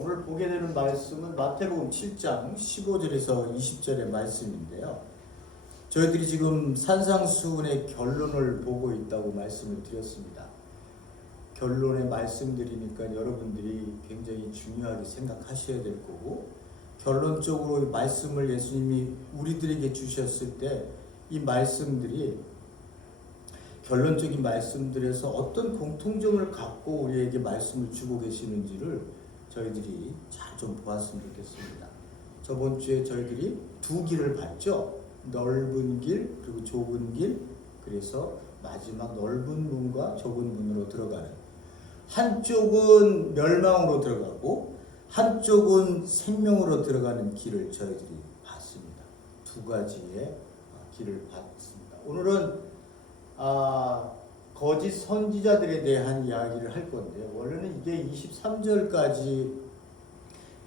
오늘 보게 되는 말씀은 마태복음 7장 15절에서 20절의 말씀인데요. 저희들이 지금 산상수훈의 결론을 보고 있다고 말씀을 드렸습니다. 결론에 말씀드리니까 여러분들이 굉장히 중요하게 생각하셔야 될 거고, 결론적으로 말씀을 예수님이 우리들에게 주셨을 때 이 말씀들이 결론적인 말씀들에서 어떤 공통점을 갖고 우리에게 말씀을 주고 계시는지를 저희들이 잘 좀 보았으면 좋겠습니다. 저번 주에 저희들이 두 길을 봤죠. 넓은 길 그리고 좁은 길, 그래서 마지막 넓은 문과 좁은 문으로 들어가는, 한쪽은 멸망으로 들어가고 한쪽은 생명으로 들어가는 길을 저희들이 봤습니다. 두 가지의 길을 봤습니다. 오늘은 거짓 선지자들에 대한 이야기를 할 건데, 원래는 이게 23절까지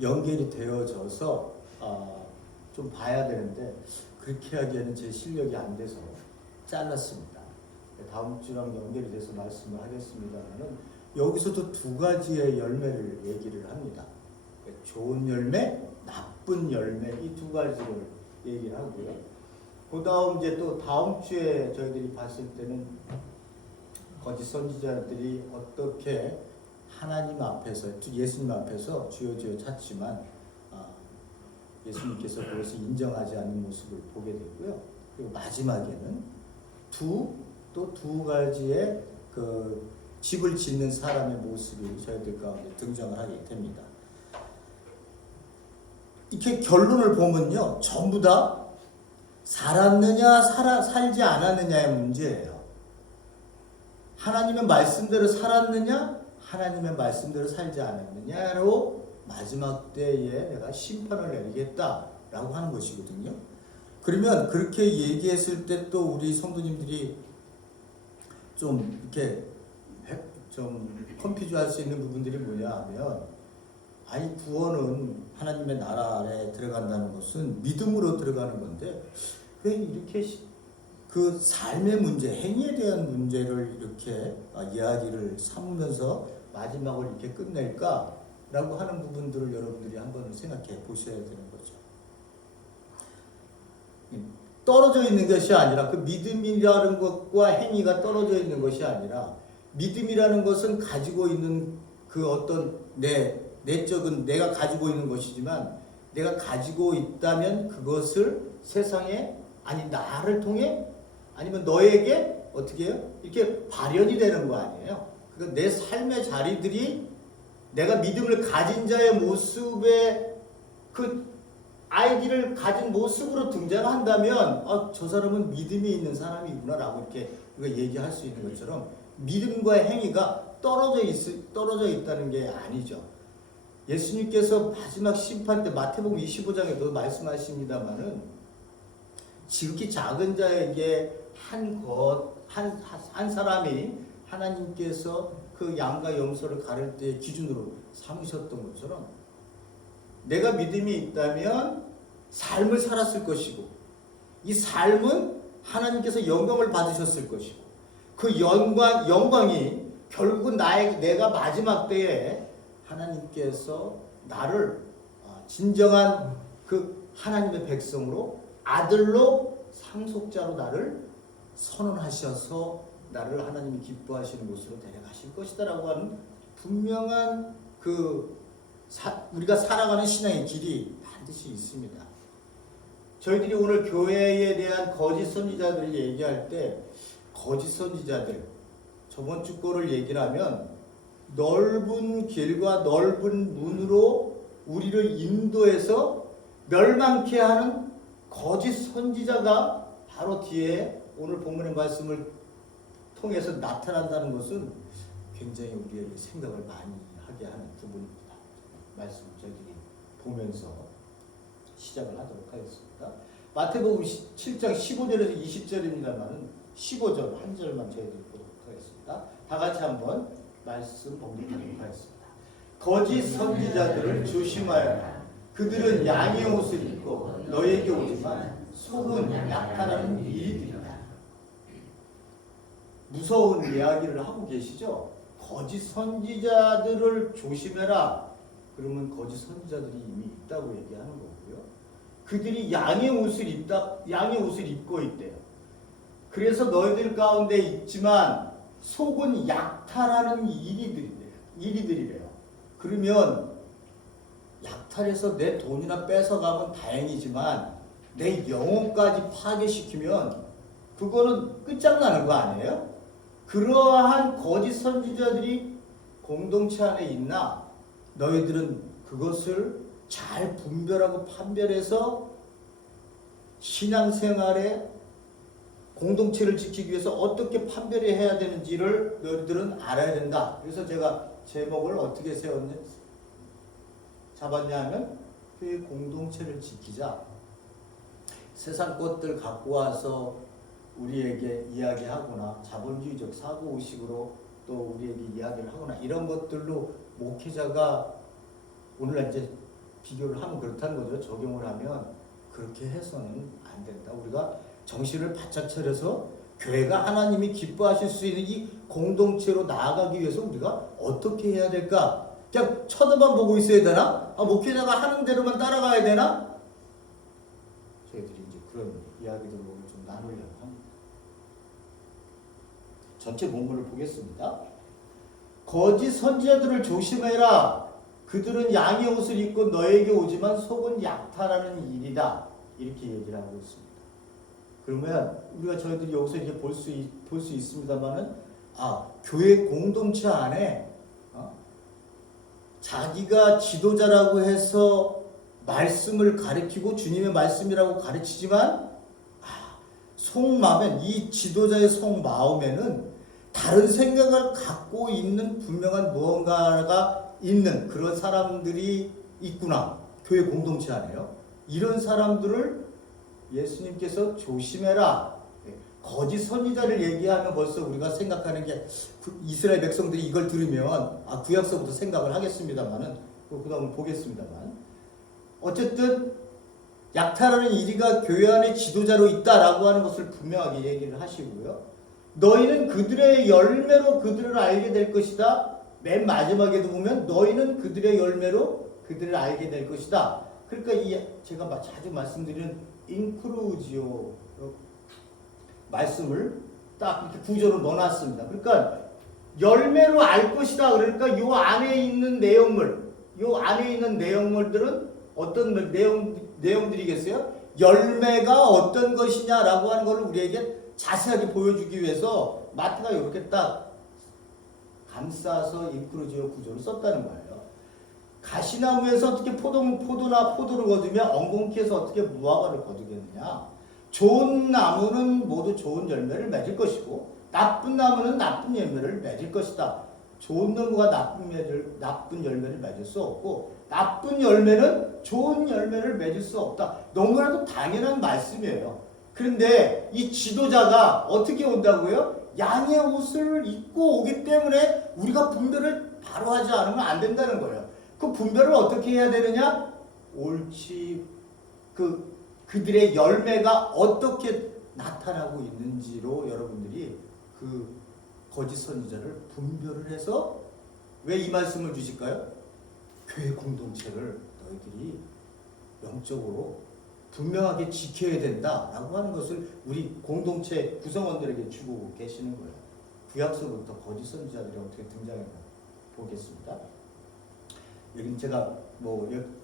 연결이 되어져서 좀 봐야 되는데 그렇게 하기에는 제 실력이 안 돼서 잘랐습니다. 다음 주랑 연결이 돼서 말씀을 하겠습니다만은, 여기서도 두 가지의 열매를 얘기를 합니다. 좋은 열매, 나쁜 열매, 이 두 가지를 얘기를 하고요. 그 다음 이제 또 다음 주에 저희들이 봤을 때는 거짓 선지자들이 어떻게 하나님 앞에서, 예수님 앞에서 주여 주여 찾지만 예수님께서 그것을 인정하지 않는 모습을 보게 되고요. 그리고 마지막에는 또 두 가지의 그 집을 짓는 사람의 모습이 저희들 가운데 등장을 하게 됩니다. 이렇게 결론을 보면요, 전부 다 살았느냐 살지 않았느냐의 문제예요. 하나님의 말씀대로 살았느냐, 하나님의 말씀대로 살지 않았느냐로 마지막 때에 내가 심판을 내리겠다라고 하는 것이거든요. 그러면 그렇게 얘기했을 때 또 우리 성도님들이 좀 이렇게 좀 컨퓨즈할 수 있는 부분들이 뭐냐 하면, 아니 구원은 하나님의 나라 안에 들어간다는 것은 믿음으로 들어가는 건데 왜 이렇게 그 삶의 문제, 행위에 대한 문제를 이렇게 이야기를 삼으면서 마지막을 이렇게 끝낼까라고 하는 부분들을 여러분들이 한번 생각해 보셔야 되는 거죠. 떨어져 있는 것이 아니라, 그 믿음이라는 것과 행위가 떨어져 있는 것이 아니라, 믿음이라는 것은 가지고 있는 그 어떤 내적은 내가 가지고 있는 것이지만, 내가 가지고 있다면 그것을 세상에, 아니 나를 통해, 아니면 너에게 어떻게 해요? 이렇게 발현이 되는 거 아니에요? 그러니까 내 삶의 자리들이 내가 믿음을 가진 자의 모습의 그 아이디를 가진 모습으로 등장한다면 저 사람은 믿음이 있는 사람이구나 라고 이렇게 얘기할 수 있는 것처럼, 믿음과의 행위가 떨어져 있다는 게 아니죠. 예수님께서 마지막 심판 때 마태복음 25장에도 말씀하십니다만은, 지극히 작은 자에게 한 사람이 하나님께서 그 양과 염소를 가를 때의 기준으로 삼으셨던 것처럼, 내가 믿음이 있다면 삶을 살았을 것이고, 이 삶은 하나님께서 영광을 받으셨을 것이고, 그 영광이 결국은 내가 마지막 때에 하나님께서 나를 진정한 그 하나님의 백성으로, 아들로, 상속자로 나를 선언하셔서 나를 하나님이 기뻐하시는 곳으로 데려가실 것이다 라고 하는 분명한 우리가 살아가는 신앙의 길이 반드시 있습니다. 저희들이 오늘 교회에 대한 거짓 선지자들을 얘기할 때, 거짓 선지자들, 저번 주 거를 얘기를 하면 넓은 길과 넓은 문으로 우리를 인도해서 멸망케 하는 거짓 선지자가 바로 뒤에 오늘 본문의 말씀을 통해서 나타난다는 것은 굉장히 우리에게 생각을 많이 하게 하는 부분입니다. 말씀 저희들이 보면서 시작을 하도록 하겠습니다. 마태복음 7장 15절에서 20절입니다만 15절 한 절만 저희들이 보도록 하겠습니다. 다 같이 한번 말씀 봉독하도록 하겠습니다. 거짓 선지자들을 조심하여라. 그들은 양의 옷을 입고 너에게 오지만 속은 약탈하는 이들이다. 무서운 이야기를 하고 계시죠. 거짓 선지자들을 조심해라. 그러면 거짓 선지자들이 이미 있다고 얘기하는 거고요. 그들이 양의 옷을 입고 있대요. 그래서 너희들 가운데 있지만 속은 약탈하는 이리들이래요. 그러면 약탈해서 내 돈이나 뺏어가면 다행이지만 내 영혼까지 파괴시키면 그거는 끝장나는 거 아니에요? 그러한 거짓 선지자들이 공동체 안에 있나? 너희들은 그것을 잘 분별하고 판별해서 신앙생활에 공동체를 지키기 위해서 어떻게 판별해야 되는지를 너희들은 알아야 된다. 그래서 제가 제목을 어떻게 잡았냐 하면 교회 공동체를 지키자. 세상 것들 갖고 와서 우리에게 이야기하거나 자본주의적 사고의식으로 또 우리에게 이야기를 하거나 이런 것들로 목회자가 오늘날 이제 비교를 하면 그렇다는 거죠. 적용을 하면 그렇게 해서는 안 된다. 우리가 정신을 바짝 차려서 교회가 하나님이 기뻐하실 수 있는 이 공동체로 나아가기 위해서 우리가 어떻게 해야 될까? 그냥 쳐다만 보고 있어야 되나? 목회자가 하는 대로만 따라가야 되나? 저희들이 이제 그런 이야기들을 오늘 좀 나누려고 합니다. 전체 본문을 보겠습니다. 거짓 선지자들을 조심해라. 그들은 양의 옷을 입고 너에게 오지만 속은 약탈하는 일이다. 이렇게 얘기를 하고 있습니다. 그러면 우리가 저희들이 여기서 이제 볼 수 있습니다만은 교회 공동체 안에 자기가 지도자라고 해서 말씀을 가르치고 주님의 말씀이라고 가르치지만 속마음엔 이 지도자의 속마음에는 다른 생각을 갖고 있는 분명한 무언가가 있는 그런 사람들이 있구나. 교회 공동체 안에요. 이런 사람들을 예수님께서 조심해라. 거짓 선지자를 얘기하면 벌써 우리가 생각하는 게 이스라엘 백성들이 이걸 들으면 구약서부터 생각을 하겠습니다만은 그 다음을 보겠습니다만 어쨌든 약탈하는 이리가 교회 안에 지도자로 있다라고 하는 것을 분명하게 얘기를 하시고요. 너희는 그들의 열매로 그들을 알게 될 것이다. 맨 마지막에도 보면 너희는 그들의 열매로 그들을 알게 될 것이다. 그러니까 제가 자주 말씀드리는 인크루지오 말씀을 딱 이렇게 구조로 넣어놨습니다. 그러니까 열매로 알 것이다. 그러니까 요 안에 있는 내용물들은 어떤 내용들이겠어요? 열매가 어떤 것이냐라고 하는 것을 우리에게 자세하게 보여주기 위해서 마태가 이렇게 딱 감싸서 인크루지오 구조를 썼다는 거예요. 가시나무에서 어떻게 포도를 거두며 엉겅퀴에서 어떻게 무화과를 거두겠느냐. 좋은 나무는 모두 좋은 열매를 맺을 것이고 나쁜 나무는 나쁜 열매를 맺을 것이다. 좋은 나무가 나쁜 열매를 맺을 수 없고 나쁜 열매는 좋은 열매를 맺을 수 없다. 너무나도 당연한 말씀이에요. 그런데 이 지도자가 어떻게 온다고요? 양의 옷을 입고 오기 때문에 우리가 분별을 바로 하지 않으면 안 된다는 거예요. 그 분별을 어떻게 해야 되느냐? 옳지 그들의 열매가 어떻게 나타나고 있는지로 여러분들이 그 거짓 선지자를 분별을 해서 왜 이 말씀을 주실까요? 교회 공동체를 너희들이 영적으로 분명하게 지켜야 된다라고 하는 것을 우리 공동체 구성원들에게 주고 계시는 거예요. 구약서부터 거짓 선지자들이 어떻게 등장했나 보겠습니다. 여기 제가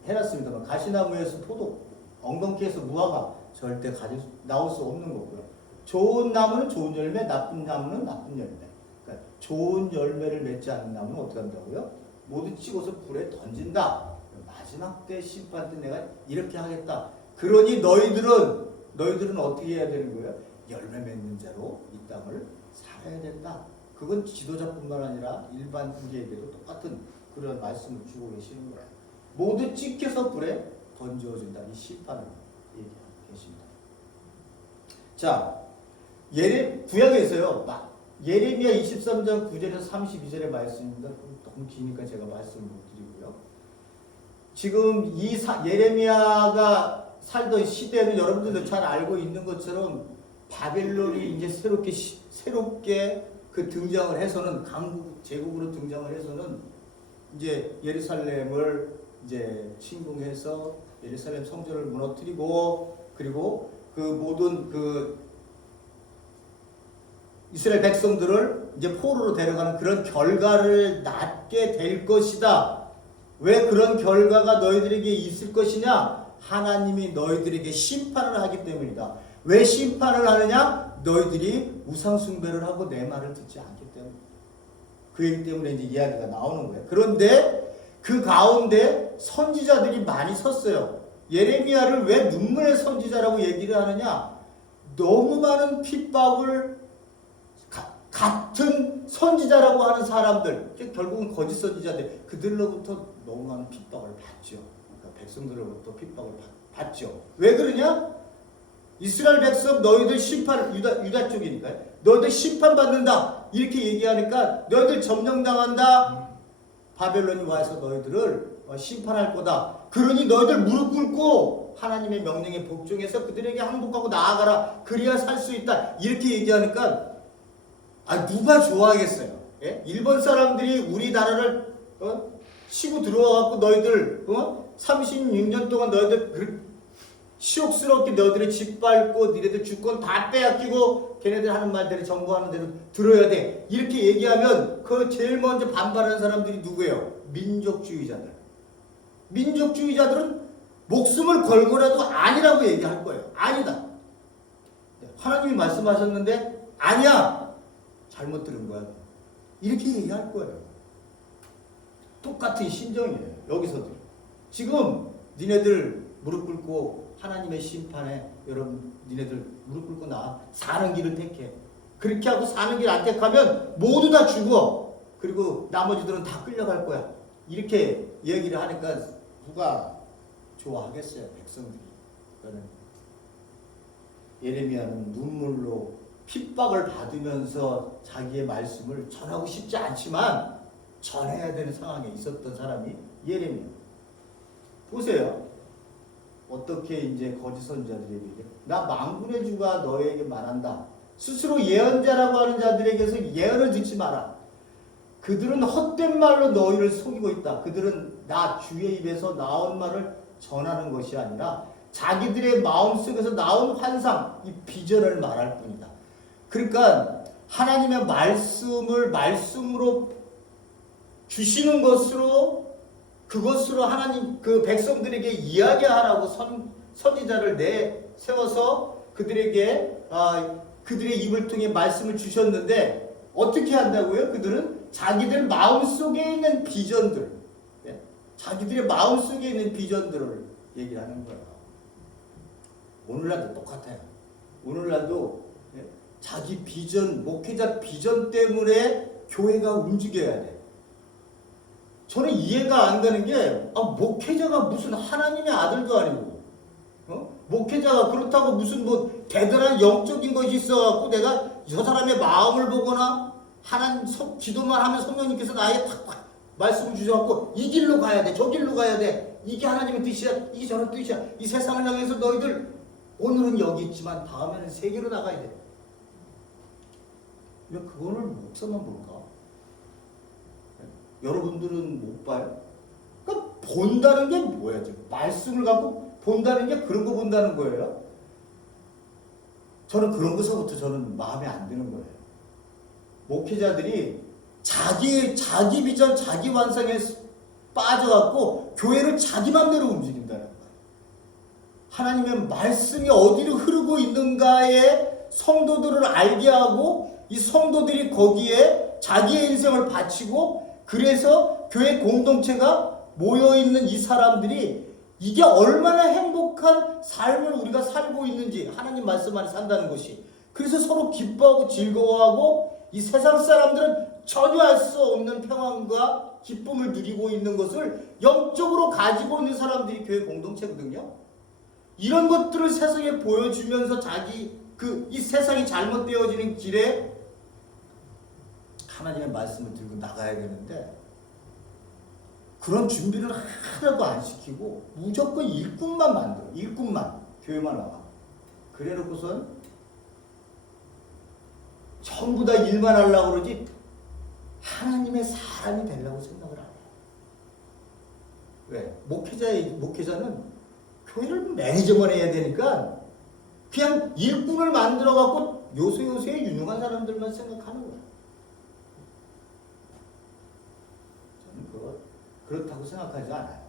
해놨습니다만 가시나무에서 포도, 엉겅퀴에서 무화과 절대 나올 수 없는 거고요. 좋은 나무는 좋은 열매, 나쁜 나무는 나쁜 열매. 그러니까 좋은 열매를 맺지 않는 나무는 어떻게 한다고요? 모두 찍어서 불에 던진다. 마지막 때 심판 때 내가 이렇게 하겠다. 그러니 너희들은 어떻게 해야 되는 거예요? 열매 맺는 자로 이 땅을 살아야 된다. 그건 지도자뿐만 아니라 일반 우리에게도 똑같은 그런 말씀을 주고 계시는 거예요. 모두 찍혀서 불에 던져진다. 이 심판을 얘기하고 계십니다. 자, 구약에서요. 예레미야 23장 9절에서 32절의 말씀입니다. 너무 기니까 제가 말씀을 못 드리고요. 지금 예레미야가 살던 시대는 여러분들도 잘 알고 있는 것처럼 바벨론이 이제 새롭게 그 등장을 해서는 강국 제국으로 등장을 해서는 이제 예루살렘을 이제 침공해서 예루살렘 성전을 무너뜨리고 그리고 그 모든 그 이스라엘 백성들을 이제 포로로 데려가는 그런 결과를 낳게 될 것이다. 왜 그런 결과가 너희들에게 있을 것이냐? 하나님이 너희들에게 심판을 하기 때문이다. 왜 심판을 하느냐? 너희들이 우상 숭배를 하고 내 말을 듣지 않기 때문에. 그 얘기 때문에 이제 이야기가 나오는 거예요. 그런데 그 가운데 선지자들이 많이 섰어요. 예레미야를 왜 눈물의 선지자라고 얘기를 하느냐? 너무 많은 핍박을 같은 선지자라고 하는 사람들, 결국은 거짓 선지자들, 그들로부터 너무 많은 핍박을 받죠. 그러니까 백성들로부터 핍박을 받죠. 왜 그러냐? 이스라엘 백성 너희들 심판, 유다 쪽이니까요. 너희들 심판받는다. 이렇게 얘기하니까 너희들 점령당한다. 바벨론이 와서 너희들을 심판할 거다. 그러니 너희들 무릎 꿇고 하나님의 명령에 복종해서 그들에게 항복하고 나아가라. 그래야 살 수 있다. 이렇게 얘기하니까 누가 좋아하겠어요? 예? 일본 사람들이 우리나라를 치고 들어와갖고 너희들 36년 동안 너희들 시옥스럽게 너희들의 집 밟고 니네들 주권 다 빼앗기고 걔네들 하는 말대로 정부하는 대로 들어야 돼. 이렇게 얘기하면 그 제일 먼저 반발하는 사람들이 누구예요? 민족주의자들. 민족주의자들은 목숨을 걸고라도 아니라고 얘기할 거예요. 아니다. 하나님이 말씀하셨는데 아니야. 잘못 들은 거야. 이렇게 얘기할 거예요. 똑같은 심정이에요. 여기서도. 지금 니네들 무릎 꿇고 하나님의 심판에 여러분 니네들 무릎 꿇고 사는 길을 택해. 그렇게 하고 사는 길 안 택하면 모두 다 죽어. 그리고 나머지들은 다 끌려갈 거야. 이렇게 얘기를 하니까 누가 좋아하겠어요? 백성들이. 그러니까 예레미야는 눈물로 핍박을 받으면서 자기의 말씀을 전하고 싶지 않지만 전해야 되는 상황에 있었던 사람이 예레미야. 보세요. 어떻게 이제 거짓 선지자들에게 나 만군의 주가 너에게 말한다. 스스로 예언자라고 하는 자들에게서 예언을 듣지 마라. 그들은 헛된 말로 너희를 속이고 있다. 그들은 나 주의 입에서 나온 말을 전하는 것이 아니라 자기들의 마음속에서 나온 환상, 이 비전을 말할 뿐이다. 그러니까 하나님의 말씀으로 주시는 것으로 그것으로 하나님 그 백성들에게 이야기하라고 선지자를 세워서 그들에게 그들의 입을 통해 말씀을 주셨는데 어떻게 한다고요? 그들은 자기들 마음속에 있는 비전들, 자기들의 마음속에 있는 비전들을 얘기를 하는 거예요. 오늘날도 똑같아요. 오늘날도 자기 비전, 목회자 비전 때문에 교회가 움직여야 돼. 저는 이해가 안 가는 게 목회자가 무슨 하나님의 아들도 아니고 목회자가 그렇다고 무슨 뭐 대단한 영적인 것이 있어갖고 내가 저 사람의 마음을 보거나 하나님 기도만 하면 성령님께서 나에게 탁탁 말씀을 주셔갖고 이 길로 가야 돼, 저 길로 가야 돼, 이게 하나님의 뜻이야, 이게 저런 뜻이야. 이 세상을 향해서 너희들 오늘은 여기 있지만 다음에는 세계로 나가야 돼. 왜 그거를 목사만 볼까? 여러분들은 못 봐요? 그러니까 본다는 게 뭐야? 지금 말씀을 갖고 본다는 게 그런 거 본다는 거예요? 저는 그런 것서부터 저는 마음에 안 드는 거예요. 목회자들이 자기 비전, 자기 완성에 빠져갖고 교회를 자기 맘대로 움직인다는 거예요. 하나님의 말씀이 어디로 흐르고 있는가에 성도들을 알게 하고 이 성도들이 거기에 자기의 인생을 바치고 그래서 교회 공동체가 모여있는 이 사람들이 이게 얼마나 행복한 삶을 우리가 살고 있는지 하나님 말씀 안에 산다는 것이 그래서 서로 기뻐하고 즐거워하고 이 세상 사람들은 전혀 알 수 없는 평안과 기쁨을 누리고 있는 것을 영적으로 가지고 있는 사람들이 교회 공동체거든요. 이런 것들을 세상에 보여주면서 이 세상이 잘못되어지는 길에 하나님의 말씀을 들고 나가야 되는데 그런 준비를 하나도 안 시키고 무조건 일꾼만 만들어. 일꾼만. 교회만 나와. 그래 놓고선 전부 다 일만 하려고 그러지 하나님의 사람이 되려고 생각을 안 해. 왜? 목회자는 교회를 매니저만 해야 되니까 그냥 일꾼을 만들어 갖고 요소요소에 유능한 사람들만 생각하는 거야. 저는 그렇다고 생각하지 않아요.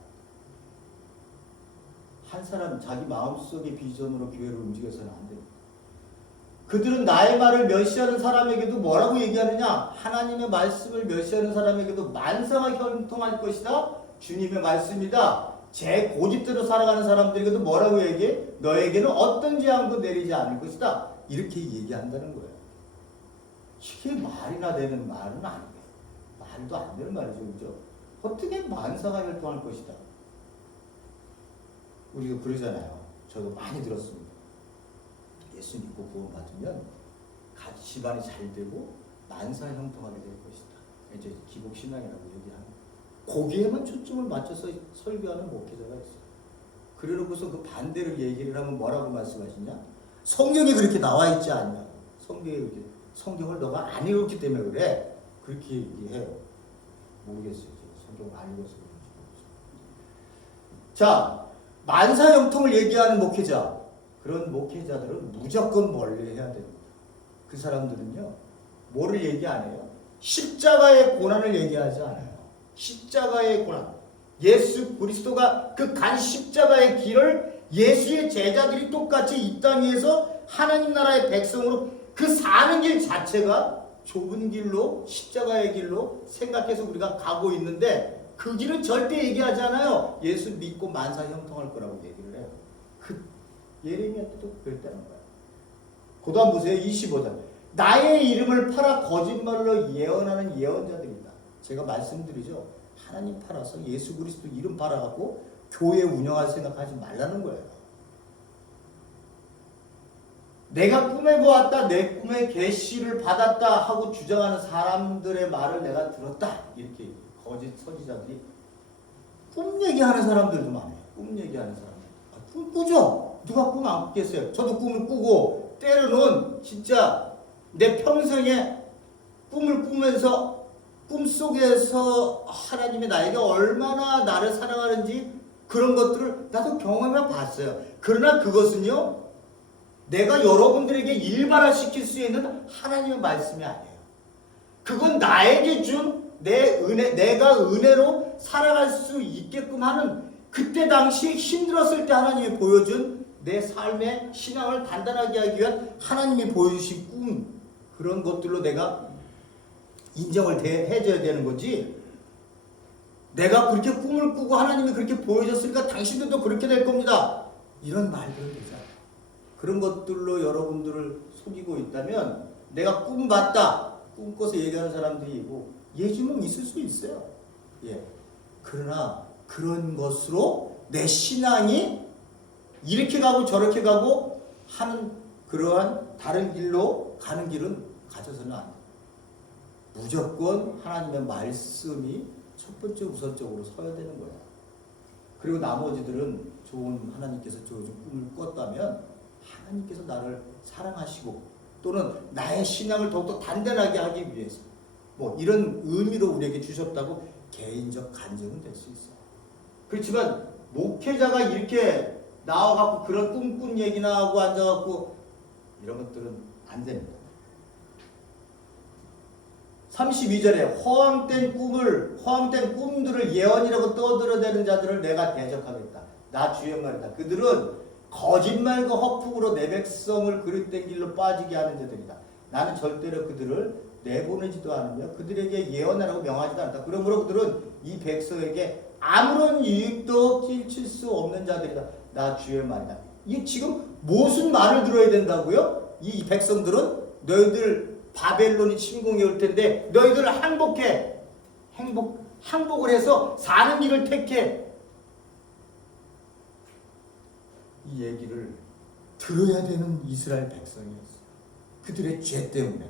한 사람 자기 마음속의 비전으로 교회를 움직여서는 안 됩니다. 그들은 나의 말을 멸시하는 사람에게도 뭐라고 얘기하느냐? 하나님의 말씀을 멸시하는 사람에게도 만사가 형통할 것이다. 주님의 말씀이다. 제 고집대로 살아가는 사람들에게도 뭐라고 얘기해? 너에게는 어떤 재앙도 내리지 않을 것이다. 이렇게 얘기한다는 거예요. 이게 말이나 되는 말은 아니에요. 말도 안 되는 말이죠. 그죠? 어떻게 만사가 형통할 것이다. 우리가 그러잖아요. 저도 많이 들었습니다. 예수 믿고 구원 받으면 집안이 잘 되고 만사 형통하게 될 것이다. 이제 기복신앙이라고 얘기합니다. 거기에만 초점을 맞춰서 설교하는 목회자가 있어요. 그러고서 그 반대를 얘기를 하면 뭐라고 말씀하시냐? 성경에 그렇게 나와 있지 않냐? 성경을 너가 안 읽었기 때문에 그래. 그렇게 얘기해요. 모르겠어요. 성경을 안 읽어서 그런지. 자, 만사 형통을 얘기하는 목회자. 그런 목회자들은 무조건 멀리해야 됩니다. 그 사람들은요, 뭐를 얘기 안 해요? 십자가의 고난을 얘기하지 않아요. 십자가의 고난. 예수 그리스도가 그 간 십자가의 길을 예수의 제자들이 똑같이 이 땅 위에서 하나님 나라의 백성으로 그 사는 길 자체가 좁은 길로, 십자가의 길로 생각해서 우리가 가고 있는데 그 길은 절대 얘기하지 않아요. 예수 믿고 만사 형통할 거라고 얘기를 해요. 예레미야 때도 그랬다는 거야. 그 다음 보세요. 25절. 나의 이름을 팔아 거짓말로 예언하는 예언자들이다. 제가 말씀드리죠. 하나님 팔아서 예수 그리스도 이름 팔아갖고 교회 운영할 생각하지 말라는 거예요. 내가 꿈에 보았다. 내 꿈에 계시를 받았다 하고 주장하는 사람들의 말을 내가 들었다. 이렇게 거짓 선지자들이 꿈 얘기하는 사람들도 많아요. 꿈 얘기하는 사람들. 꿈 꾸죠? 누가 꿈 안 꾸겠어요? 저도 꿈을 꾸고 때로는 진짜 내 평생에 꿈을 꾸면서 꿈속에서 하나님이 나에게 얼마나 나를 사랑하는지 그런 것들을 나도 경험해 봤어요. 그러나 그것은요, 내가 여러분들에게 일반화시킬 수 있는 하나님의 말씀이 아니에요. 그건 나에게 준 내 은혜, 내가 은혜로 살아갈 수 있게끔 하는 그때 당시 힘들었을 때 하나님이 보여준 내 삶의 신앙을 단단하게 하기 위한 하나님이 보여주신 꿈, 그런 것들로 내가 인정을 해줘야 되는 거지. 내가 그렇게 꿈을 꾸고 하나님이 그렇게 보여줬으니까 당신들도 그렇게 될 겁니다. 이런 말들은 되지 않아요. 그런 것들로 여러분들을 속이고 있다면 내가 꿈 봤다, 꿈 꿔서 얘기하는 사람들이 있고 예지몽 있을 수 있어요. 예. 그러나 그런 것으로 내 신앙이 이렇게 가고 저렇게 가고 하는 그러한 다른 길로 가는 길은 가져서는 안 돼요. 무조건 하나님의 말씀이 첫 번째 우선적으로 서야 되는 거야. 그리고 나머지들은 좋은 하나님께서 좋은 꿈을 꿨다면 하나님께서 나를 사랑하시고 또는 나의 신앙을 더욱더 단단하게 하기 위해서 뭐 이런 의미로 우리에게 주셨다고 개인적 간증은 될 수 있어요. 그렇지만 목회자가 이렇게 나와갖고 그런 꿈꾼 얘기나 하고 앉아갖고 이런 것들은 안 됩니다. 32절에 허황된 꿈들을 예언이라고 떠들어대는 자들을 내가 대적하겠다. 나 주의 말이다. 그들은 거짓말과 허풍으로 내 백성을 그릇된 길로 빠지게 하는 자들이다. 나는 절대로 그들을 내보내지도 않으며 그들에게 예언하라고 명하지도 않다. 그러므로 그들은 이 백성에게 아무런 유익도 끼칠 수 없는 자들이다. 나 주의 말이다. 이게 지금 무슨 말을 들어야 된다고요? 이 백성들은 너희들 바벨론이 침공해 올 텐데 너희들 항복을 해서 사는 길을 택해. 이 얘기를 들어야 되는 이스라엘 백성이었어요. 그들의 죄 때문에.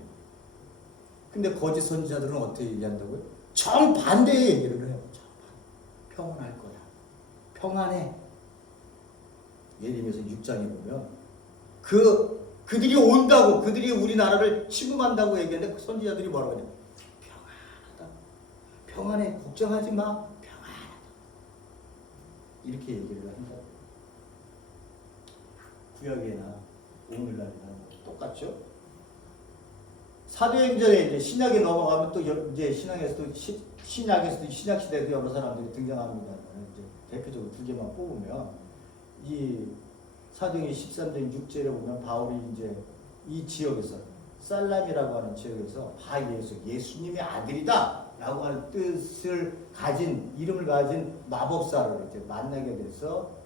근데 거짓 선지자들은 어떻게 얘기한다고요? 정반대의 얘기를 해요. 평안할 거야. 평안해. 예레미야서 6장에 보면 그들이 온다고, 그들이 우리나라를 침공한다고 얘기하는데 그 선지자들이 뭐라고 하냐? 평안하다. 평안해. 걱정하지 마. 평안하다. 이렇게 얘기를 한다. 구약이나 오늘날이나 똑같죠. 사도행전에 이제 신약에 넘어가면 또 이제 신약에서도 신약 시대에도 여러 사람들이 등장합니다. 이제 대표적으로 두 개만 뽑으면 이 사도행전 13장 6절에 보면 바울이 이제 이 지역에서 살람이라고 하는 지역에서 예수님의 아들이다 라고 하는 뜻을 가진 이름을 가진 마법사를 이제 만나게 돼서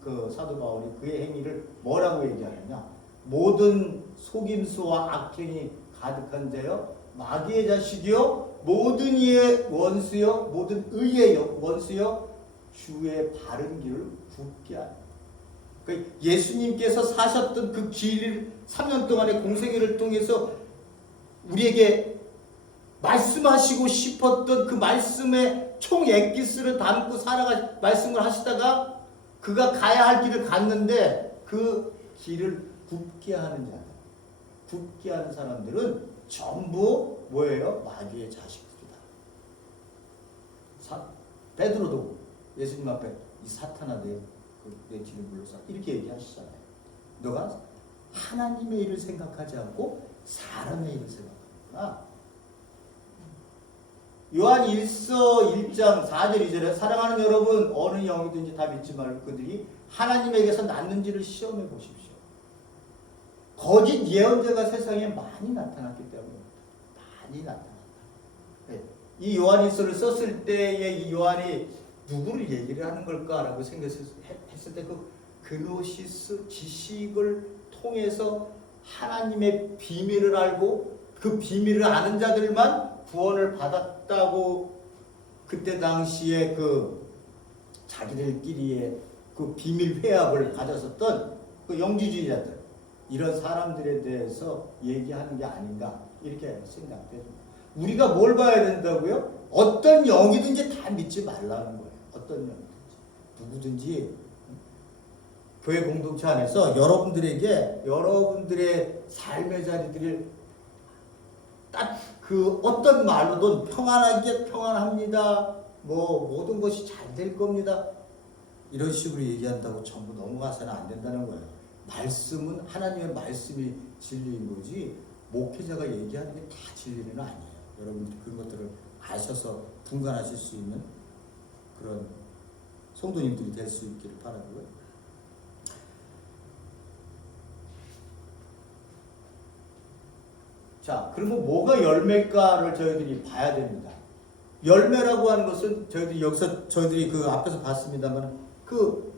그 사도 바울이 그의 행위를 뭐라고 얘기하느냐? 모든 속임수와 악행이 가득한 자여 마귀의 자식이요 모든 이의 원수요 모든 의의 원수요 주의 바른 길을 굽게 하라. 그러니까 예수님께서 사셨던 그 길 3년 동안의 공생애를 통해서 우리에게 말씀하시고 싶었던 그 말씀의 총 엑기스를 담고 말씀을 하시다가 그가 가야 할 길을 갔는데 그 길을 굽게 하는 자들, 굽게 하는 사람들은 전부 뭐예요? 마귀의 자식들이다. 베드로도 예수님 앞에 이 사탄아 내 뒤를 물러서 이렇게 얘기하시잖아요. 너가 하나님의 일을 생각하지 않고 사람의 일을 생각하는구나. 요한 1서 1장 4절 2절에 사랑하는 여러분 어느 영이든지 다 믿지 말고 그들이 하나님에게서 났는지를 시험해 보십시오. 거짓 예언자가 세상에 많이 나타났기 때문입니다. 많이 나타났다. 네. 이 요한 1서를 썼을 때에 이 요한이 누구를 얘기를 하는 걸까라고 생각했을 때 그 그노시스 지식을 통해서 하나님의 비밀을 알고 그 비밀을 아는 자들만 구원을 받았다고 그때 당시에 그 자기들끼리의 그 비밀 회합을 가졌었던 그 영지주의자들 이런 사람들에 대해서 얘기하는 게 아닌가 이렇게 생각됩니다. 우리가 뭘 봐야 된다고요? 어떤 영이든지 다 믿지 말라는 거예요. 어떤 영이든지 누구든지 교회 공동체 안에서 여러분들의 삶의 자리들을 딱 그 어떤 말로든 평안합니다. 뭐 모든 것이 잘 될 겁니다. 이런 식으로 얘기한다고 전부 넘어가서는 안 된다는 거예요. 말씀은 하나님의 말씀이 진리인 거지 목회자가 얘기하는 게 다 진리는 아니에요. 여러분들 그런 것들을 아셔서 분간하실 수 있는 그런 성도님들이 될 수 있기를 바라고요. 자, 그러면 뭐가 열매일까를 저희들이 봐야 됩니다. 열매라고 하는 것은 저희들이 그 앞에서 봤습니다만 그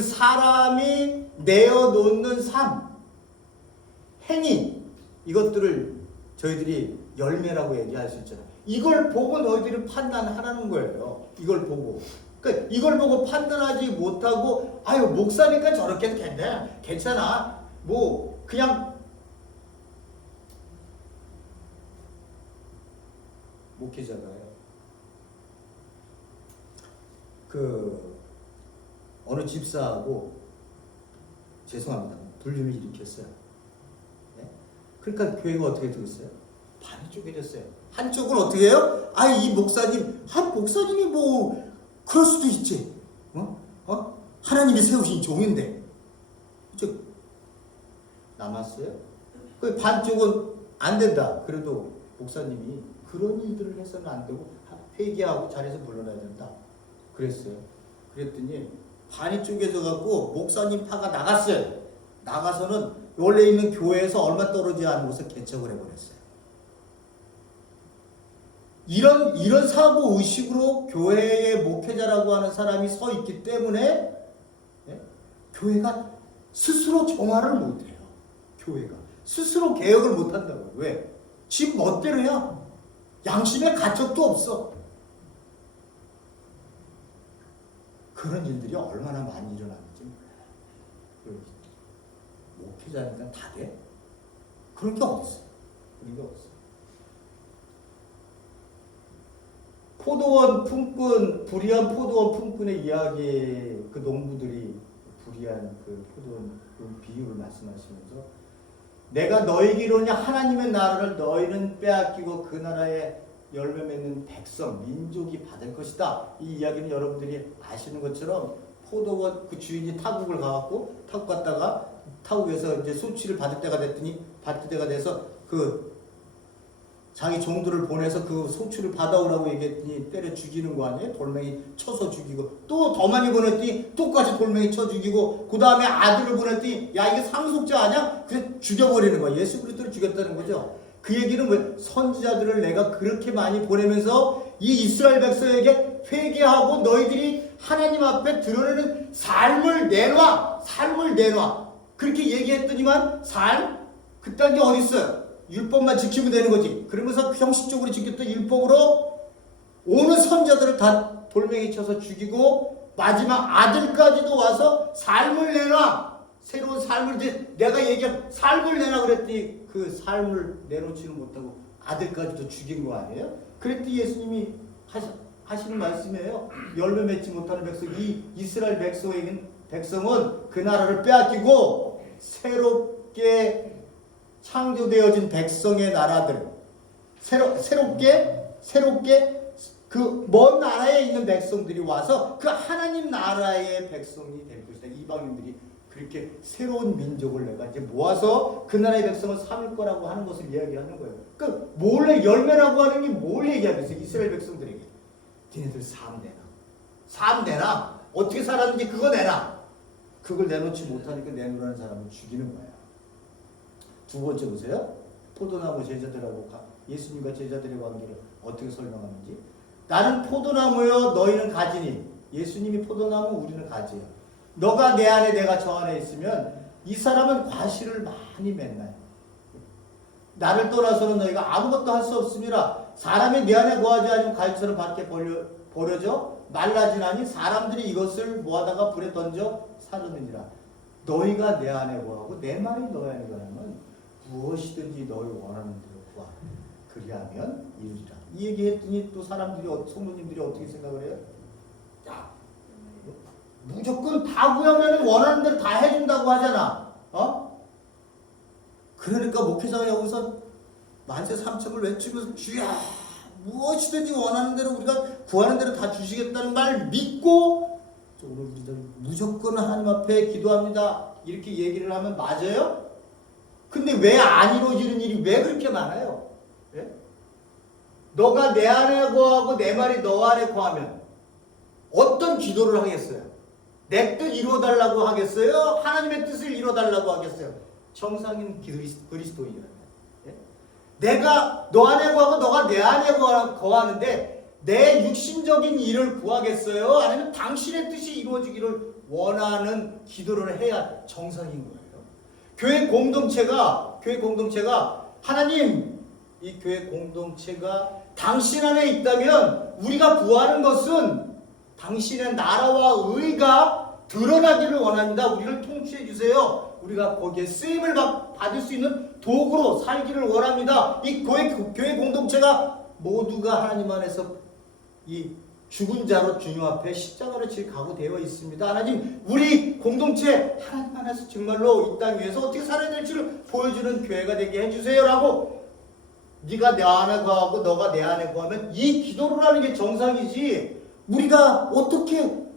사람이 내어놓는 삶, 행위 이것들을 저희들이 열매라고 얘기할 수 있잖아요. 이걸 보고 너희들이 판단하라는 거예요. 이걸 보고. 그러니까 이걸 보고 판단하지 못하고 아유 목사니까 저렇게 됐네. 괜찮아. 뭐 그냥 목회자가요. 어느 집사하고 죄송합니다. 불륜을 일으켰어요. 네? 그러니까 교회가 어떻게 되겠어요? 반이 쪼개졌어요. 한쪽은 어떻게 해요? 이 목사님이 뭐 그럴 수도 있지. 하나님이 세우신 종인데. 남았어요. 그 반쪽은 안 된다. 그래도 목사님이 그런 일들을 해서는 안 되고 회개하고 자리에서 물러나야 된다. 그랬어요. 그랬더니 반이 쪼개져 갖고 목사님 파가 나갔어요. 나가서는 원래 있는 교회에서 얼마 떨어지지 않은 곳에 개척을 해버렸어요. 이런 사고 의식으로 교회의 목회자라고 하는 사람이 서 있기 때문에 교회가 스스로 정화를 못해요. 교회가 스스로 개혁을 못한다고요. 왜? 지 멋대로 해야 양심의 가책도 없어. 그런 일들이 얼마나 많이 일어나는지 몰라요. 목회자니까 다 돼? 그런 게 어딨어요. 그런 게 없어요. 불의한 포도원 품꾼의 이야기, 그 농부들이 불의한 그 포도원 그 비유를 말씀하시면서 내가 너희에게 이르노니 하나님의 나라를 너희는 빼앗기고 그 나라에 열매 맺는 백성, 민족이 받을 것이다. 이 이야기는 여러분들이 아시는 것처럼 포도원 그 주인이 타국을 가갖고 타국 갔다가 타국에서 이제 소치를 받을 때가 돼서 그 자기 종들을 보내서 그 소출을 받아오라고 얘기했더니 때려 죽이는 거 아니에요? 돌멩이 쳐서 죽이고 또 더 많이 보냈더니 똑같이 돌멩이 쳐 죽이고 그 다음에 아들을 보냈더니 야 이게 상속자 아니야? 그래서 죽여버리는 거야. 예수 그리스도를 죽였다는 거죠. 그 얘기는 왜 선지자들을 내가 그렇게 많이 보내면서 이 이스라엘 백성에게 회개하고 너희들이 하나님 앞에 드러내는 삶을 내놔. 삶을 내놔. 그렇게 얘기했더니만 삶? 그딴 게 어디 있어요? 율법만 지키면 되는 거지. 그러면서 형식적으로 지켰던 율법으로 오는 선자들을 다 돌멩이 쳐서 죽이고 마지막 아들까지도 와서 삶을 내놔. 새로운 삶을 내가 얘기한 삶을 내놔 그랬더니 그 삶을 내놓지는 못하고 아들까지도 죽인 거 아니에요? 그랬더니 예수님이 하시는 말씀이에요. 열매 맺지 못하는 백성, 이 이스라엘 백성은 그 나라를 빼앗기고 새롭게 창조되어진 백성의 나라들, 새롭게 그 먼 나라에 있는 백성들이 와서 그 하나님 나라의 백성이 될 것이다. 이방인들이 그렇게 새로운 민족을 내가 이제 모아서 그 나라의 백성을 삼을 거라고 하는 것을 이야기하는 거예요. 그 몰래 열매라고 하는 게 뭘 얘기하겠어요? 이스라엘 백성들에게 니네들 삶 내놔. 어떻게 살았는지 그거 내놔. 그걸 내놓지 못하니까 내놓으라는 사람을 죽이는 거야. 두 번째 보세요. 포도나무 제자들하고 예수님과 제자들의 관계를 어떻게 설명하는지. 나는 포도나무요 너희는 가지니. 예수님이 포도나무 우리는 가지예요. 너가 내 안에 내가 저 안에 있으면 이 사람은 과실을 많이 맺나요. 나를 떠나서는 너희가 아무것도 할 수 없음이라. 사람이 내 안에 거하지 않으면 가지처럼 밖에 버려져 말라지나니 사람들이 이것을 모아다가 불에 던져 사르느니라. 너희가 내 안에 거하고 내 말이 너희 안에 거하면 무엇이든지 너희 원하는 대로 구하. 그리하면 이루리라. 이 얘기했더니 또 성도님들이 어떻게 생각을 해요? 야, 무조건 다 구하면 원하는 대로 다 해준다고 하잖아. 그러니까 목회자가 여기서 만세 삼천을 외치면서 주야 무엇이든지 원하는 대로 우리가 구하는 대로 다 주시겠다는 말 믿고 오늘 우리들 무조건 하나님 앞에 기도합니다. 이렇게 얘기를 하면 맞아요? 근데 왜 안 이루어지는 일이 왜 그렇게 많아요? 예? 너가 내 안에 거하고 내 말이 너 안에 거하면 어떤 기도를 하겠어요? 내 뜻 이루어달라고 하겠어요? 하나님의 뜻을 이루어달라고 하겠어요? 정상인 그리스도인이라면. 예? 내가 너 안에 거하고 너가 내 안에 거하는데 내 육신적인 일을 구하겠어요? 아니면 당신의 뜻이 이루어지기를 원하는 기도를 해야 정상인 거예요. 교회 공동체가 하나님 이 교회 공동체가 당신 안에 있다면 우리가 구하는 것은 당신의 나라와 의가 드러나기를 원합니다. 우리를 통치해 주세요. 우리가 거기에 쓰임을 받을 수 있는 도구로 살기를 원합니다. 이 교회 공동체가 모두가 하나님 안에서 이 죽은 자로 주님 앞에 십자가를 질 각오되어 있습니다. 하나님 우리 공동체 하나님 안에서 정말로 이 땅 위에서 어떻게 살아야 될지를 보여주는 교회가 되게 해주세요 라고 네가 내 안에 거하고 너가 내 안에 거하면 이 기도를 하는 게 정상이지. 우리가 어떻게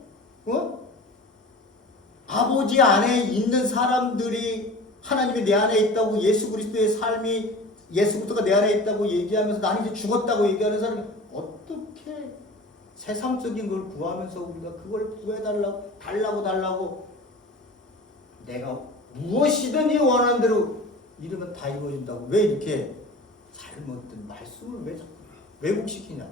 아버지 안에 있는 사람들이 하나님이 내 안에 있다고 예수 그리스도의 삶이 예수 그리스도가 내 안에 있다고 얘기하면서 나는 이제 죽었다고 얘기하는 사람이 어떻게 세상적인 걸 구하면서 우리가 그걸 달라고 내가 무엇이든지 원하는 대로 이러면 다 이루어진다고 왜 이렇게 잘못된 말씀을 왜 자꾸 왜곡시키냐.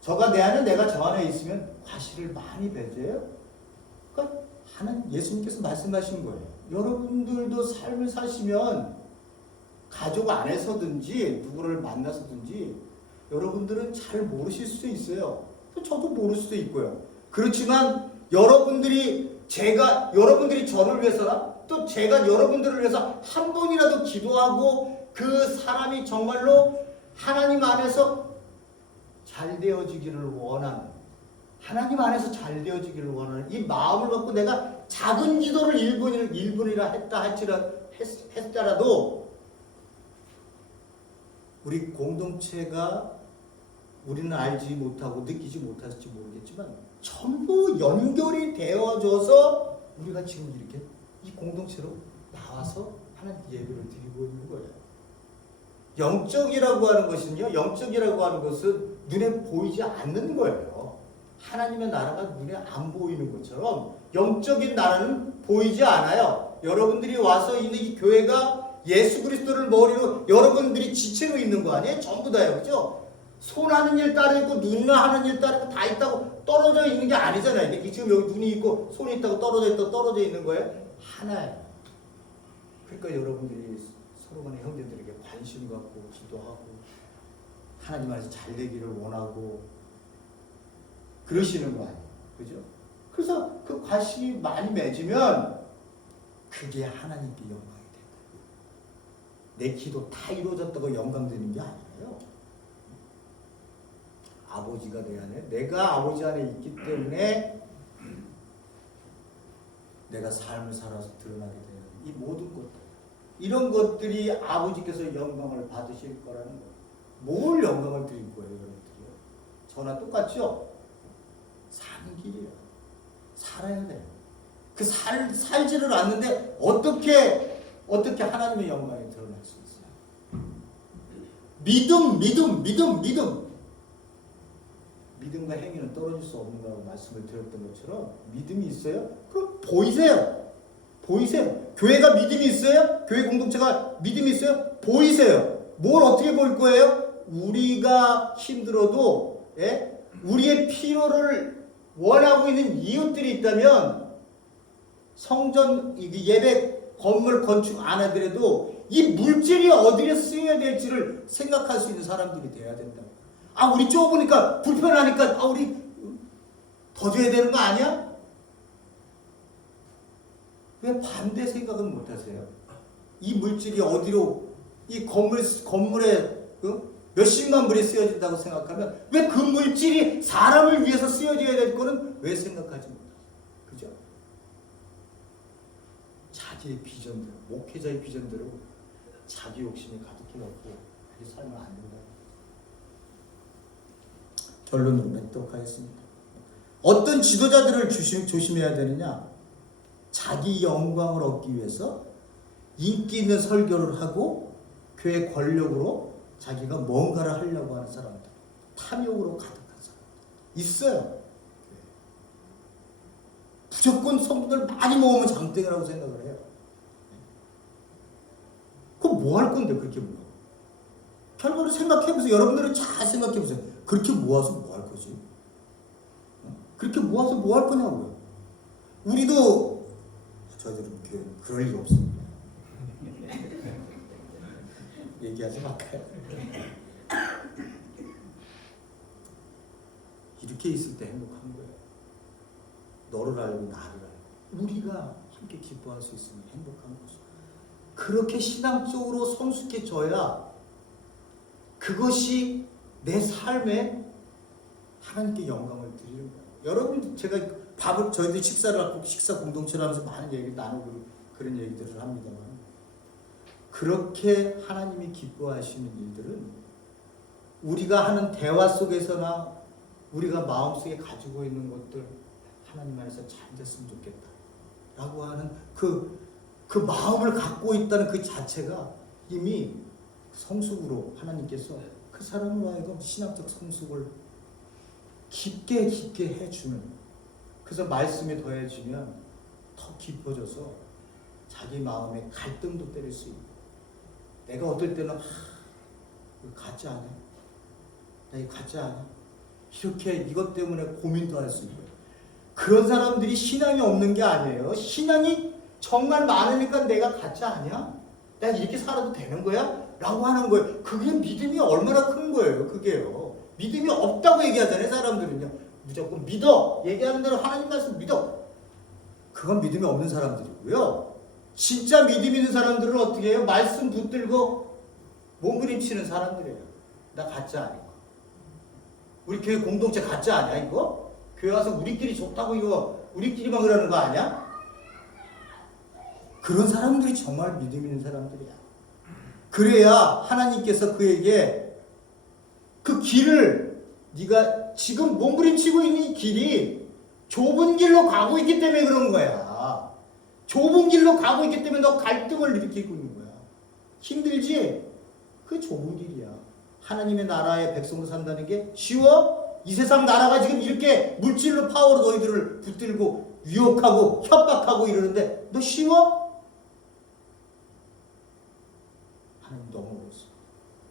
저가 내 안에 내가 저 안에 있으면 과실을 많이 맺어요. 그러니까 예수님께서 말씀하신 거예요. 여러분들도 삶을 사시면 가족 안에서든지 누구를 만나서든지 여러분들은 잘 모르실 수도 있어요. 저도 모를 수도 있고요. 그렇지만 여러분들이 저를 위해서나 또 제가 여러분들을 위해서 한 번이라도 기도하고 그 사람이 정말로 하나님 안에서 잘 되어지기를 원하는, 하나님 안에서 잘 되어지기를 원하는 이 마음을 갖고 내가 작은 기도를 1분이라 했더라도 우리 공동체가 우리는 알지 못하고 느끼지 못할지 모르겠지만 전부 연결이 되어져서 우리가 지금 이렇게 이 공동체로 나와서 하나님 예배를 드리고 있는 거예요. 영적이라고 하는 것은요, 영적이라고 하는 것은 눈에 보이지 않는 거예요. 하나님의 나라가 눈에 안 보이는 것처럼 영적인 나라는 보이지 않아요. 여러분들이 와서 있는 이 교회가 예수 그리스도를 머리로 여러분들이 지체로 있는 거 아니에요? 전부 다요, 그죠? 손 하는 일 따로 있고 눈 하는 일 따로 있고 다 있다고 떨어져 있는 게 아니잖아요. 이게 지금 여기 눈이 있고 손이 있다고 떨어져 있는 거예요. 하나예요. 그러니까 여러분들이 서로 간의 형제들에게 관심 갖고 기도하고 하나님 안에서 잘 되기를 원하고 그러시는 거 아니에요. 그죠? 그래서 그 관심이 많이 맺으면 그게 하나님께 영광이 돼요. 내 기도 다 이루어졌다고 영광 되는 게 아니에요. 아버지가 내 안에, 내가 아버지 안에 있기 때문에 내가 삶을 살아서 드러나게 되는 이 모든 것들, 이런 것들이 아버지께서 영광을 받으실 거라는 거예요. 뭘 영광을 드릴 거예요, 여러분들이요? 저나 똑같죠? 사는 길이에요. 살아야 돼요. 그 살지를 않는데 어떻게 하나님의 영광이 드러날 수 있어요? 믿음. 믿음과 행위는 떨어질 수 없는 거라고 말씀을 드렸던 것처럼 믿음이 있어요? 그럼 보이세요. 교회가 믿음이 있어요? 교회 공동체가 믿음이 있어요? 보이세요. 뭘 어떻게 볼 거예요? 우리가 힘들어도 우리의 필요를 원하고 있는 이웃들이 있다면 성전 예배 건물 건축 안 하더라도 이 물질이 어디에 쓰여야 될지를 생각할 수 있는 사람들이 돼야 된다. 우리 좁으니까 불편하니까 우리 더 줘야 되는 거 아니야? 왜 반대 생각은 못 하세요? 이 물질이 어디로 이 건물에 몇십만 불이 쓰여진다고 생각하면 왜 그 물질이 사람을 위해서 쓰여져야 될 거는 왜 생각하지 못하세요? 그죠? 자기의 비전대로, 목회자의 비전대로 자기 욕심이 가득해갖고 그렇게 살면 안 된다. 결론으로 맺도록 하겠습니다. 어떤 지도자들을 조심해야 되느냐? 자기 영광을 얻기 위해서 인기 있는 설교를 하고 교회 권력으로 자기가 뭔가를 하려고 하는 사람들, 탐욕으로 가득한 사람들 있어요. 무조건 성도들 많이 모으면 장땡이라고 생각을 해요. 그럼 뭐 할 건데 그렇게 모아? 결과를 생각해보세요. 여러분들은 잘 생각해보세요. 그렇게 모아서 뭐 할 거지? 그렇게 모아서 뭐 할 거냐고요. 우리도 저희들은 그럴 일 없습니다. 얘기하지 말까요? 이렇게 있을 때 행복한 거예요. 너를 알고 나를 알고 우리가 함께 기뻐할 수 있으면 행복한 거죠. 그렇게 신앙적으로 성숙해져야 그것이 내 삶에 하나님께 영광을 드리는 거예요. 여러분, 제가 저희들 식사를 하고 식사 공동체를 하면서 많은 얘기를 나누고 그런 얘기들을 합니다만 그렇게 하나님이 기뻐하시는 일들은 우리가 하는 대화 속에서나 우리가 마음속에 가지고 있는 것들 하나님 안에서 잘 됐으면 좋겠다 라고 하는 그 마음을 갖고 있다는 그 자체가 이미 성숙으로 하나님께서 그 사람으로 하여금 신학적 성숙을 깊게 해주는, 그래서 말씀이 더해지면 더 깊어져서 자기 마음에 갈등도 때릴 수 있고, 내가 어떨 때는 이거 가짜 아니야? 나 이거 가짜 아니야? 이렇게 이것 때문에 고민도 할 수 있고, 그런 사람들이 신앙이 없는 게 아니에요. 신앙이 정말 많으니까 내가 가짜 아니야? 내가 이렇게 살아도 되는 거야? 라고 하는 거예요. 그게 믿음이 얼마나 큰 거예요. 그게요. 믿음이 없다고 얘기하잖아요. 사람들은요. 무조건 믿어. 얘기하는 대로 하나님 말씀 믿어. 그건 믿음이 없는 사람들이고요. 진짜 믿음 있는 사람들은 어떻게 해요? 말씀 붙들고 몸부림치는 사람들이에요. 나 가짜 아니고. 우리 교회 공동체 가짜 아니야 이거? 교회 와서 우리끼리 좋다고 이거 우리끼리만 그러는 거 아니야? 그런 사람들이 정말 믿음 있는 사람들이야. 그래야 하나님께서 그에게 그 길을, 네가 지금 몸부림치고 있는 이 길이 좁은 길로 가고 있기 때문에 그런 거야. 좁은 길로 가고 있기 때문에 너 갈등을 일으키고 있는 거야. 힘들지? 그 좁은 길이야. 하나님의 나라의 백성으로 산다는 게 쉬워? 이 세상 나라가 지금 이렇게 물질로 파워로 너희들을 붙들고 유혹하고 협박하고 이러는데 너 쉬워? 하나님 너무 어려웠어.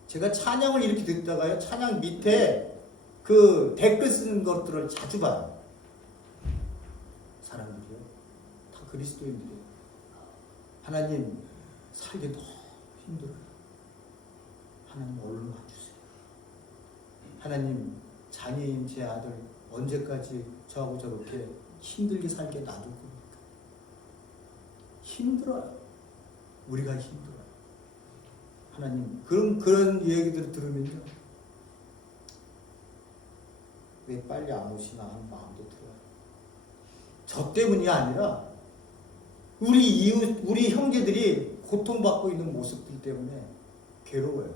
제가 찬양을 이렇게 듣다가요, 찬양 밑에 그 댓글 쓰는 것들을 자주 봐요. 사람들이요, 다 그리스도인들이에요. 하나님 살기 너무 힘들어요. 하나님 얼른 와주세요. 하나님 장애인 제 아들 언제까지 저하고 저렇게 힘들게 살게 놔둘 겁니까? 힘들어요. 우리가 힘들어요. 하나님 그런 얘기들을 들으면요, 왜 빨리 안 오시나 하는 마음도 들어요. 저 때문이 아니라 우리 이웃, 우리 형제들이 고통받고 있는 모습들 때문에 괴로워요.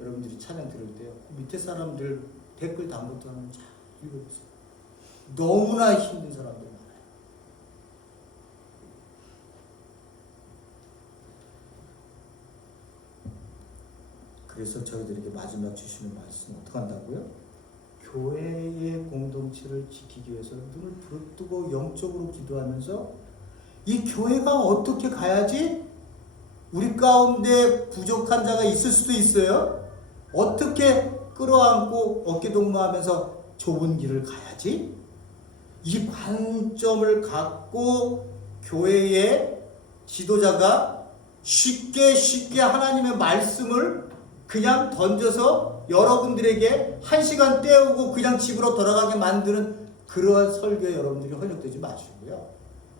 여러분들이 찬양 들을 때요, 그 밑에 사람들 댓글 단 것도 하면 잘 읽어보세요. 너무나 힘든 사람들 많아요. 그래서 저희들에게 마지막 주시는 말씀은 어떻게 한다고요? 교회의 공동체를 지키기 위해서 눈을 부릅뜨고 영적으로 기도하면서 이 교회가 어떻게 가야지? 우리 가운데 부족한 자가 있을 수도 있어요. 어떻게 끌어안고 어깨동무하면서 좁은 길을 가야지? 이 관점을 갖고 교회의 지도자가 쉽게 하나님의 말씀을 그냥 던져서 여러분들에게 한 시간 때우고 그냥 집으로 돌아가게 만드는 그러한 설교에 여러분들이 헌역되지 마시고요.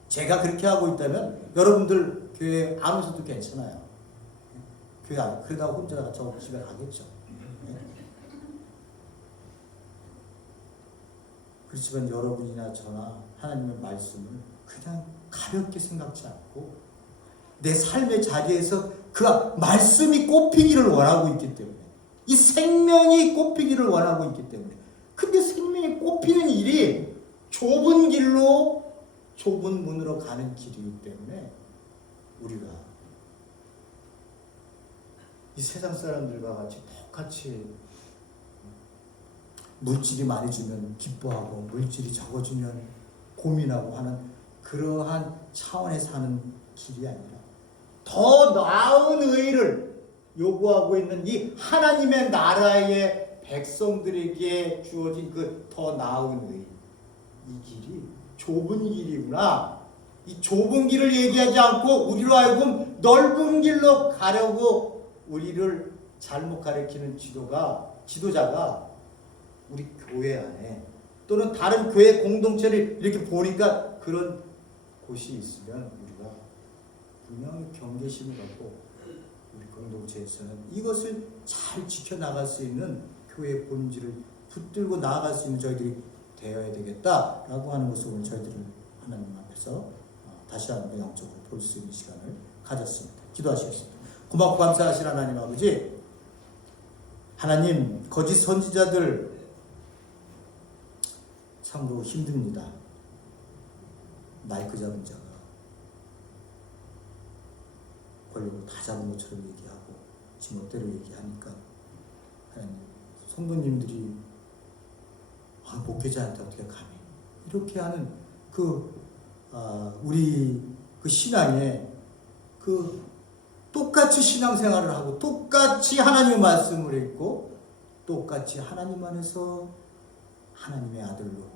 제가 그렇게 하고 있다면 여러분들 교회 안 오셔도 괜찮아요. 교회 안, 그러다 혼자 저 집에 가겠죠. 그렇지만 여러분이나 저나 하나님의 말씀을 그냥 가볍게 생각지 않고 내 삶의 자리에서 그 말씀이 꼽히기를 원하고 있기 때문에, 이 생명이 꼽히기를 원하고 있기 때문에, 근데 생명이 꼽히는 일이 좁은 길로 좁은 문으로 가는 길이기 때문에 우리가 이 세상 사람들과 같이 똑같이 물질이 많이 주면 기뻐하고 물질이 적어주면 고민하고 하는 그러한 차원에 사는 길이 아니라 더 나은 의를 요구하고 있는 이 하나님의 나라의 백성들에게 주어진 그 더 나은 의, 이 길이 좁은 길이구나. 이 좁은 길을 얘기하지 않고 우리로 하여금 넓은 길로 가려고 우리를 잘못 가리키는 지도자가 우리 교회 안에 또는 다른 교회 공동체를 이렇게 보니까 그런 곳이 있으면 우리가 분명히 경계심을 갖고 우리 공동체에서는 이것을 잘 지켜나갈 수 있는 교회의 본질을 붙들고 나아갈 수 있는 저희들이 되어야 되겠다라고 하는 것을 오늘 저희들은 하나님 앞에서 다시 한번 영적으로 볼 수 있는 시간을 가졌습니다. 기도하시겠습니다. 고맙고 감사하신 하나님 아버지, 하나님 거짓 선지자들 참으로 힘듭니다. 마이크 잡은 자가 권력을 다 잡은 것처럼 얘기하고 지멋대로 얘기하니까 하나님, 성도님들이 목회자한테 어떻게 감히 이렇게 하는 우리 그 신앙에 똑같이 신앙생활을 하고 똑같이 하나님의 말씀을 읽고 똑같이 하나님 안에서 하나님의 아들로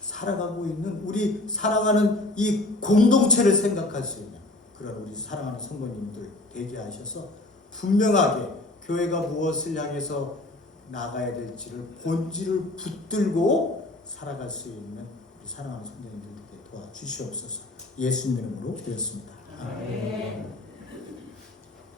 살아가고 있는 우리 사랑하는 이 공동체를 생각할 수 있는 그런 우리 사랑하는 성도님들 되게 하셔서 분명하게 교회가 무엇을 향해서 나가야 될지를 본질을 붙들고 살아갈 수 있는 우리 사랑하는 성도님들에게 도와주시옵소서. 예수님 이름으로 기도했습니다. 아멘.